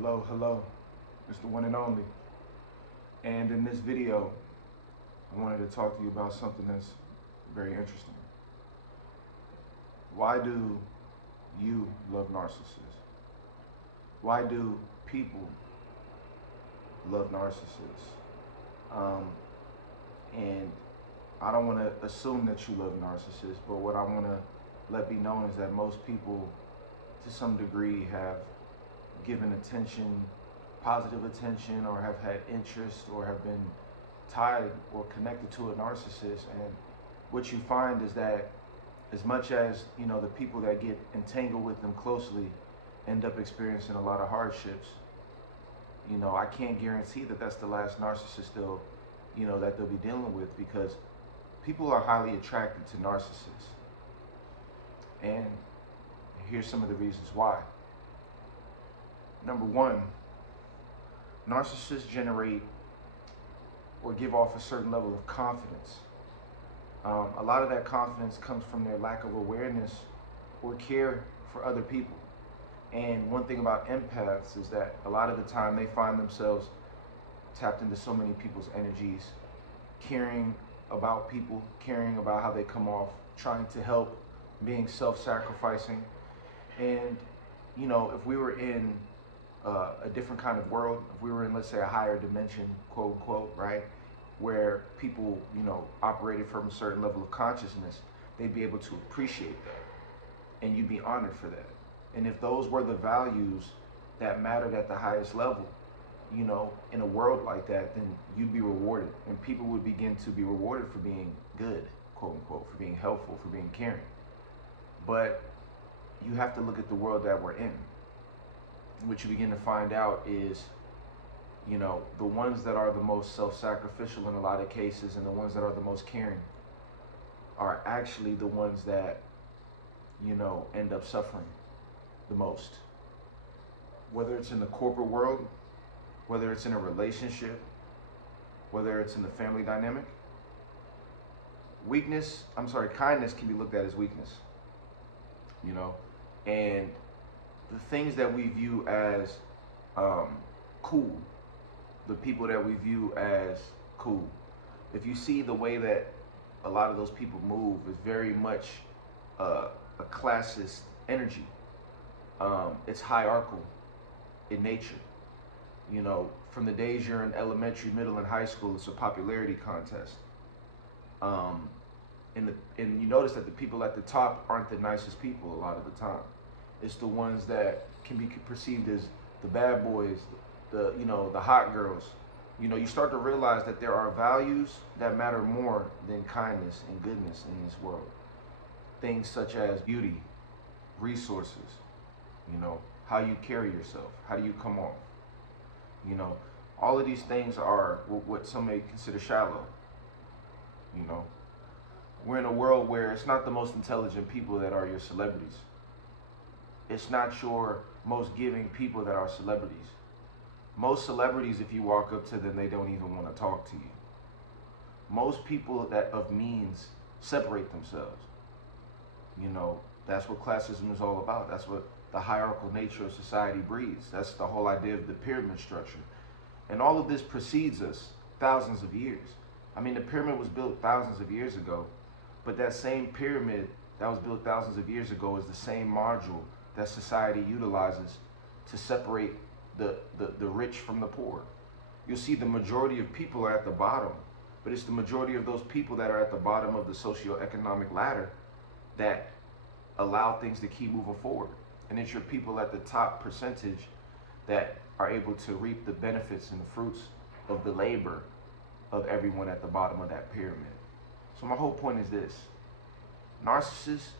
Hello, hello. It's the one and only. And in this video, I wanted to talk to you about something that's very interesting. Why do you love narcissists? Why do people love narcissists? And I don't want to assume that you love narcissists, but what I want to let be known is that most people, to some degree, have given attention, positive attention, or have had interest, or have been tied or connected to a narcissist. And what you find is that as much as, the people that get entangled with them closely end up experiencing a lot of hardships, I can't guarantee that that's the last narcissist that they'll be dealing with, because people are highly attracted to narcissists. And here's some of the reasons why. Number one, narcissists generate or give off a certain level of confidence. A lot of that confidence comes from their lack of awareness or care for other people. And one thing about empaths is that a lot of the time they find themselves tapped into so many people's energies, caring about people, caring about how they come off, trying to help, being self-sacrificing. And, if we were in a different kind of world, if we were in, let's say, a higher dimension, quote unquote, right, where people, operated from a certain level of consciousness, they'd be able to appreciate that, and you'd be honored for that. And if those were the values that mattered at the highest level, in a world like that, then you'd be rewarded, and people would begin to be rewarded for being good, quote unquote, for being helpful, for being caring. But you have to look at the world that we're in. What you begin to find out is, the ones that are the most self-sacrificial in a lot of cases, and the ones that are the most caring, are actually the ones that, end up suffering the most. Whether it's in the corporate world, whether it's in a relationship, whether it's in the family dynamic, kindness can be looked at as weakness, and the things that we view as cool, the people that we view as cool, if you see the way that a lot of those people move, is very much a classist energy. It's hierarchical in nature. From the days you're in elementary, middle, and high school, it's a popularity contest. And you notice that the people at the top aren't the nicest people a lot of the time. It's the ones that can be perceived as the bad boys, the hot girls. You start to realize that there are values that matter more than kindness and goodness in this world. Things such as beauty, resources, how you carry yourself, how do you come off. All of these things are what some may consider shallow. We're in a world where it's not the most intelligent people that are your celebrities. It's not your most giving people that are celebrities. Most celebrities, if you walk up to them, they don't even want to talk to you. Most people that of means separate themselves. That's what classism is all about. That's what the hierarchical nature of society breeds. That's the whole idea of the pyramid structure. And all of this precedes us thousands of years. The pyramid was built thousands of years ago, but that same pyramid that was built thousands of years ago is the same module that society utilizes to separate the rich from the poor. You'll see the majority of people are at the bottom, but it's the majority of those people that are at the bottom of the socioeconomic ladder that allow things to keep moving forward. And it's your people at the top percentage that are able to reap the benefits and the fruits of the labor of everyone at the bottom of that pyramid. So my whole point is this: narcissists,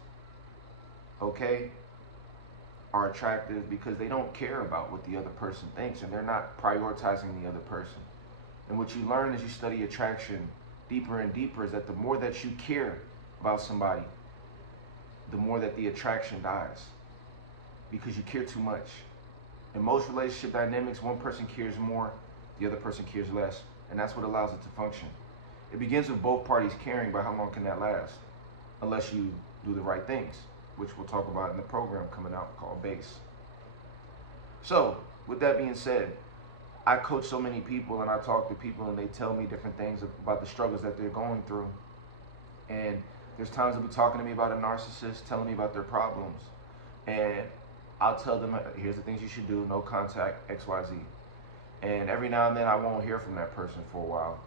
are attractive because they don't care about what the other person thinks, and they're not prioritizing the other person. And what you learn as you study attraction deeper and deeper is that the more that you care about somebody, the more that the attraction dies, because you care too much. In most relationship dynamics, one person cares more, the other person cares less, and that's what allows it to function. It begins with both parties caring, but how long can that last? Unless you do the right things, which we'll talk about in the program coming out called Base. So, with that being said, I coach so many people and I talk to people and they tell me different things about the struggles that they're going through. And there's times they'll be talking to me about a narcissist, telling me about their problems. And I'll tell them, here's the things you should do, no contact, XYZ. And every now and then I won't hear from that person for a while.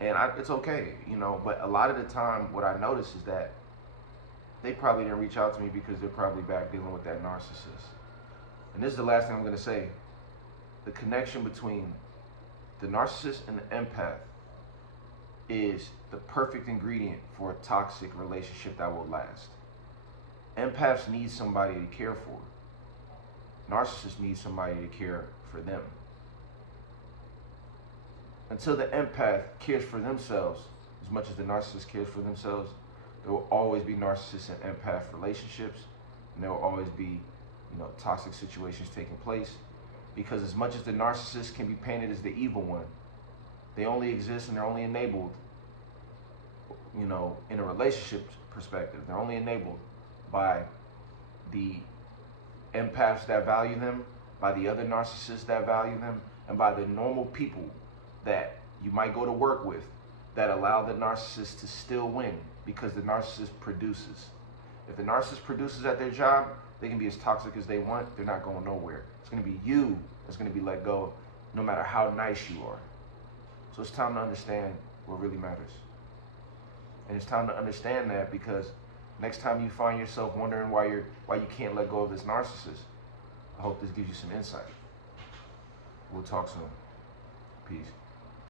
And it's okay, you know, but a lot of the time what I notice is that they probably didn't reach out to me because they're probably back dealing with that narcissist. And this is the last thing I'm going to say. The connection between the narcissist and the empath is the perfect ingredient for a toxic relationship that will last. Empaths need somebody to care for. Narcissists need somebody to care for them. Until the empath cares for themselves as much as the narcissist cares for themselves, there will always be narcissist and empath relationships, and there will always be, toxic situations taking place. Because as much as the narcissist can be painted as the evil one, they only exist and they're only enabled, in a relationship perspective. They're only enabled by the empaths that value them, by the other narcissists that value them, and by the normal people that you might go to work with that allow the narcissist to still win because the narcissist produces. If the narcissist produces at their job, they can be as toxic as they want. They're not going nowhere. It's going to be you that's going to be let go no matter how nice you are. So it's time to understand what really matters. And it's time to understand that, because next time you find yourself wondering why you can't let go of this narcissist, I hope this gives you some insight. We'll talk soon. Peace.